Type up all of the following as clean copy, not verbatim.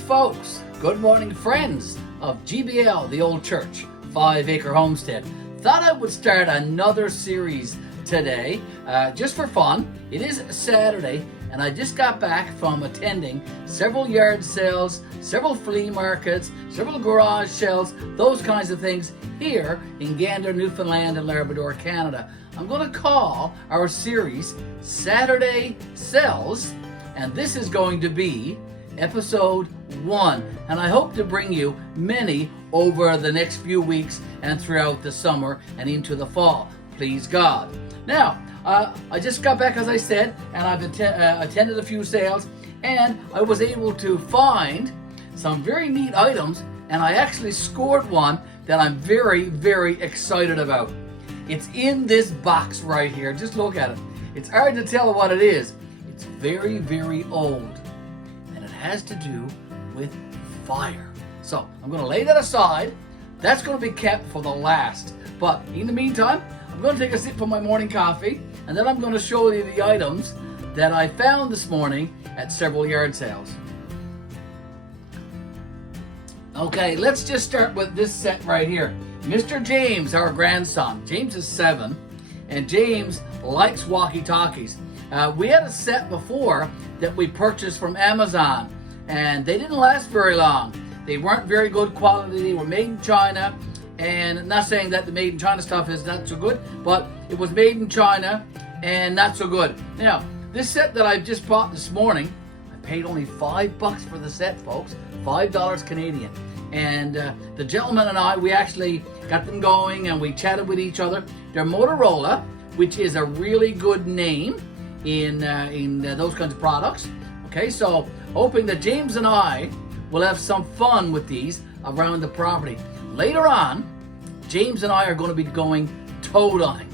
folks. Good morning, friends of GBL, the old church, 5 Acre Homestead. Thought I would start another series today, just for fun. It is Saturday, and I just got back from attending several yard sales, several flea markets, several garage sales, those kinds of things here in Gander, Newfoundland and Labrador, Canada. I'm going to call our series Saturday Sells, and this is going to be episode 1, and I hope to bring you many over the next few weeks and throughout the summer and into the fall, please God. Now, I just got back, as I said, and I've attended a few sales, and I was able to find some very neat items, and I actually scored one that I'm very, very excited about. It's in this box right here. Just look at it. It's hard to tell what it is. It's very, very old, and it has to do with fire. So I'm going to lay that aside. That's going to be kept for the last. But in the meantime, I'm going to take a sip of my morning coffee, and then I'm going to show you the items that I found this morning at several yard sales. Okay, let's just start with this set right here. Mr. James, our grandson. James is 7, and James likes walkie-talkies. We had a set before that we purchased from Amazon, and they didn't last very long. They weren't very good quality. They were made in China, and not saying that the made in China stuff is not so good, but it was made in China and not so good. Now, this set that I just bought this morning, I paid only $5 for the set, folks. $5 Canadian. And the gentleman and I, we actually got them going and we chatted with each other. They're Motorola, which is a really good name in those kinds of products. Okay, so hoping that James and I will have some fun with these around the property. Later on, James and I are going to be going toad hunting.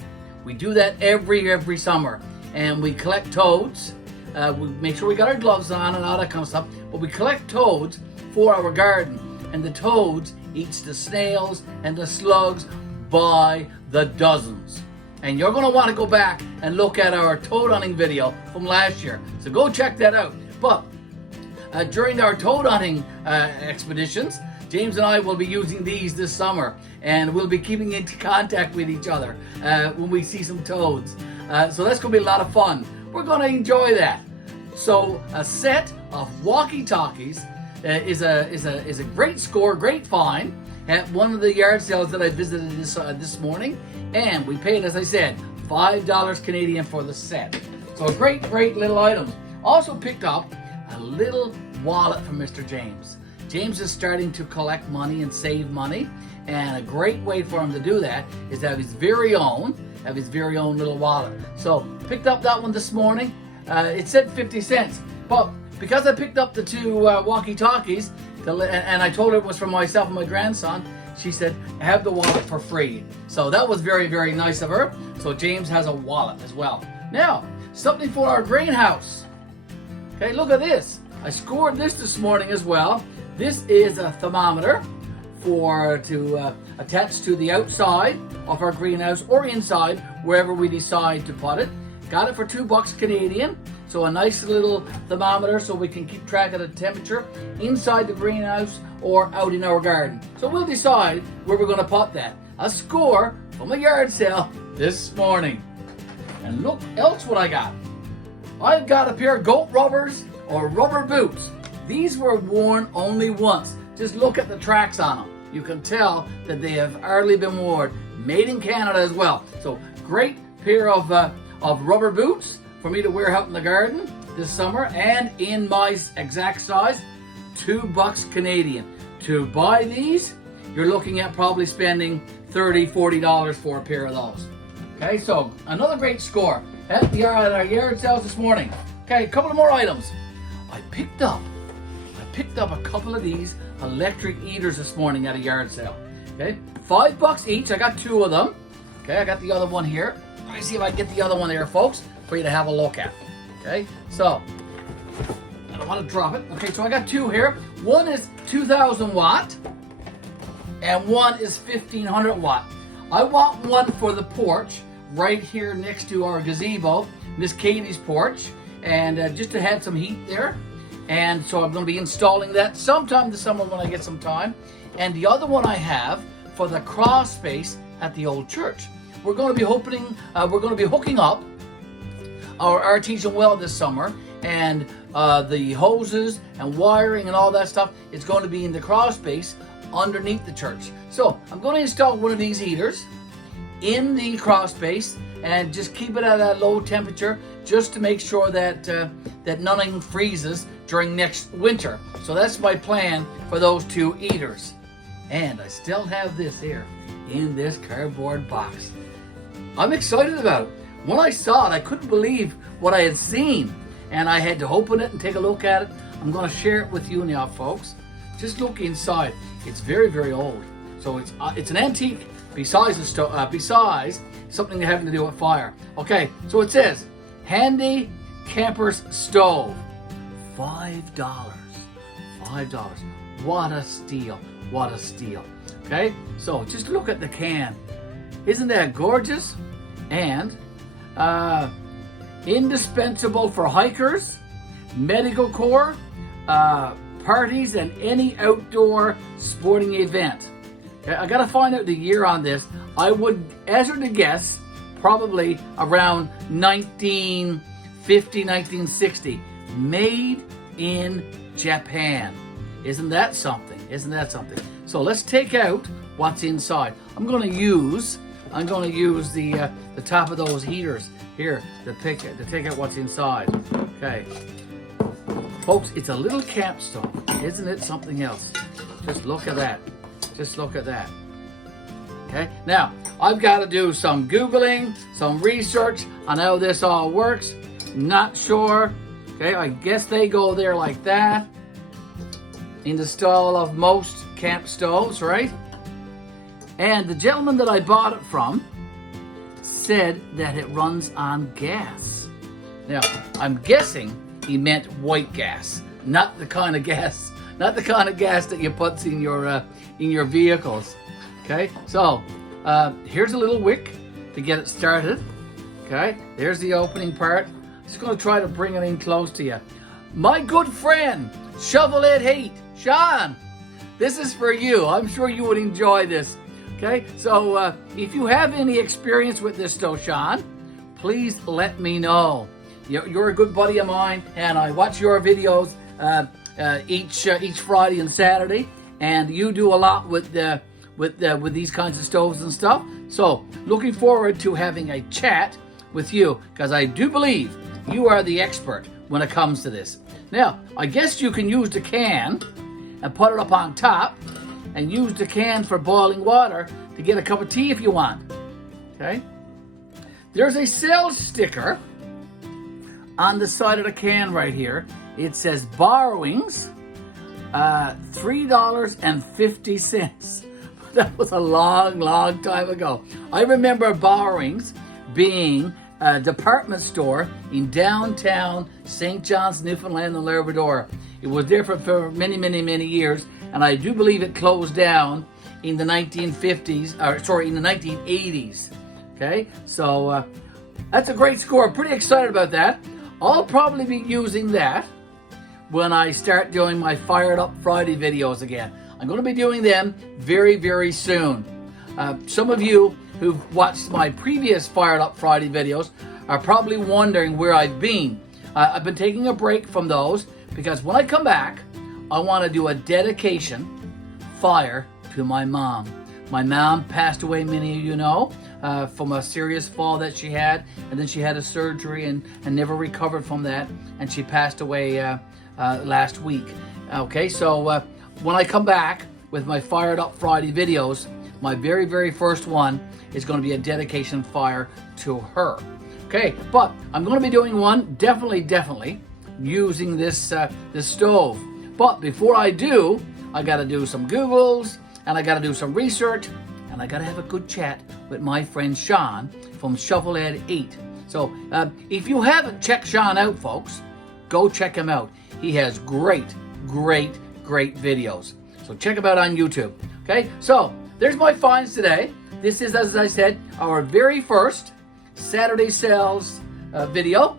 We do that every summer, and we collect toads. We make sure we got our gloves on and all that kind of stuff, but we collect toads for our garden. And the toads eats the snails and the slugs by the dozens. And you're going to want to go back and look at our toad hunting video from last year. So go check that out. But during our toad hunting expeditions, James and I will be using these this summer. And we'll be keeping in contact with each other when we see some toads. So that's going to be a lot of fun. We're going to enjoy that. So a set of walkie-talkies is a great score, great find at one of the yard sales that I visited this morning, and we paid, as I said, $5 Canadian for the set. So a great little item. Also picked up a little wallet from Mr. James. James is starting to collect money and save money, and a great way for him to do that is to have his very own little wallet. So picked up that one this morning. It said 50 cents, but because I picked up the 2 walkie-talkies, and I told her it was for myself and my grandson, she said, have the wallet for free. So that was very, very nice of her. So James has a wallet as well. Now, something for our greenhouse. Okay, look at this. I scored this morning as well. This is a thermometer to attach to the outside of our greenhouse or inside, wherever we decide to put it. Got it for $2 Canadian. So a nice little thermometer so we can keep track of the temperature inside the greenhouse or out in our garden. So we'll decide where we're going to put that. A score from a yard sale this morning. And look else what I got. I've got a pair of goat rubbers or rubber boots. These were worn only once. Just look at the tracks on them. You can tell that they have hardly been worn. Made in Canada as well. So great pair of rubber boots for me to wear out in the garden this summer, and in my exact size, $2 Canadian. To buy these, you're looking at probably spending $30, $40 for a pair of those. Okay, so another great score at our yard sales this morning. Okay, a couple of more items. I picked up a couple of these electric eaters this morning at a yard sale. Okay, $5 each. I got 2 of them. Okay, I got the other one here. Let me see if I can get the other one there, folks, for you to have a look at. Okay, so I don't want to drop it. Okay, so I got 2 here. One is 2,000 watt and one is 1,500 watt. I want one for the porch right here next to our gazebo, Miss Katie's porch, and just to have some heat there. And so I'm going to be installing that sometime this summer when I get some time. And the other one I have for the crawl space at the old church. We're going to be hooking up our artesian well this summer, and the hoses and wiring and all that stuff is going to be in the crawl space underneath the church. So I'm going to install one of these heaters in the crawl space and just keep it at a low temperature just to make sure that that nothing freezes during next winter. So that's my plan for those two heaters. And I still have this here in this cardboard box. I'm excited about it. When I saw it, I couldn't believe what I had seen, and I had to open it and take a look at it. I'm going to share it with you now, folks. Just look inside. It's very, very old. So it's an antique besides besides something having to do with fire. Okay, so it says handy camper's stove, $5. $5. What a steal! What a steal! Okay, so just look at the can. Isn't that gorgeous? And indispensable for hikers, medical corps, parties, and any outdoor sporting event. Okay, I gotta find out the year on this. I would hazard to guess probably around 1950, 1960. Made in Japan. Isn't that something? Isn't that something? So let's take out what's inside. I'm going to use the top of those heaters here to take out what's inside. Okay, folks, it's a little camp stove. Isn't it something else? Just look at that. Just look at that. Okay, now I've got to do some Googling, some research on how this all works. Not sure. Okay, I guess they go there like that in the style of most camp stoves, right? And the gentleman that I bought it from said that it runs on gas. Now, I'm guessing he meant white gas, not the kind of gas that you put in your vehicles. Okay, so here's a little wick to get it started. Okay, there's the opening part. Just going to try to bring it in close to you. My good friend, Shovelhead Heat, Sean, this is for you. I'm sure you would enjoy this. Okay, so if you have any experience with this though, Sean, please let me know. You're a good buddy of mine, and I watch your videos each Friday and Saturday, and you do a lot with these kinds of stoves and stuff. So looking forward to having a chat with you, because I do believe you are the expert when it comes to this. Now, I guess you can use the can and put it up on top and use the can for boiling water to get a cup of tea if you want. Okay? There's a sales sticker on the side of the can right here. It says borrowings, $3.50. That was a long, long time ago. I remember borrowings being a department store in downtown St. John's, Newfoundland and Labrador. It was there for many, many, many years, and I do believe it closed down in the 1980s. Okay, so that's a great score. Pretty excited about that. I'll probably be using that when I start doing my Fired Up Friday videos again. I'm going to be doing them very, very soon. Some of you who've watched my previous Fired Up Friday videos are probably wondering where I've been. I've been taking a break from those because when I come back, I want to do a dedication fire to my mom. My mom passed away, many of you know, from a serious fall that she had, and then she had a surgery and never recovered from that, and she passed away last week. Okay, so when I come back with my Fired Up Friday videos, my very, very first one is going to be a dedication fire to her. Okay, but I'm going to be doing one definitely using this this stove. But before I do, I got to do some Googles, and I got to do some research, and I got to have a good chat with my friend Sean from Shovelhead 8. So if you haven't checked Sean out, folks, go check him out. He has great videos. So check him out on YouTube. Okay, so there's my finds today. This is, as I said, our very first Saturday sales video.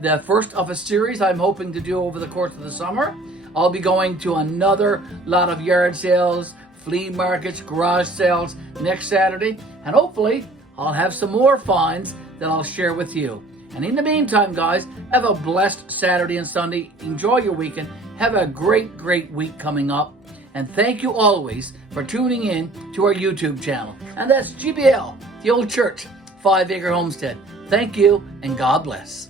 the first of a series I'm hoping to do over the course of the summer. I'll be going to another lot of yard sales, flea markets, garage sales next Saturday, and hopefully I'll have some more finds that I'll share with you. And in the meantime, guys, have a blessed Saturday and Sunday. Enjoy your weekend. Have a great, great week coming up. And thank you always for tuning in to our YouTube channel. And that's GBL, the Old Church, 5 Acre Homestead. Thank you, and God bless.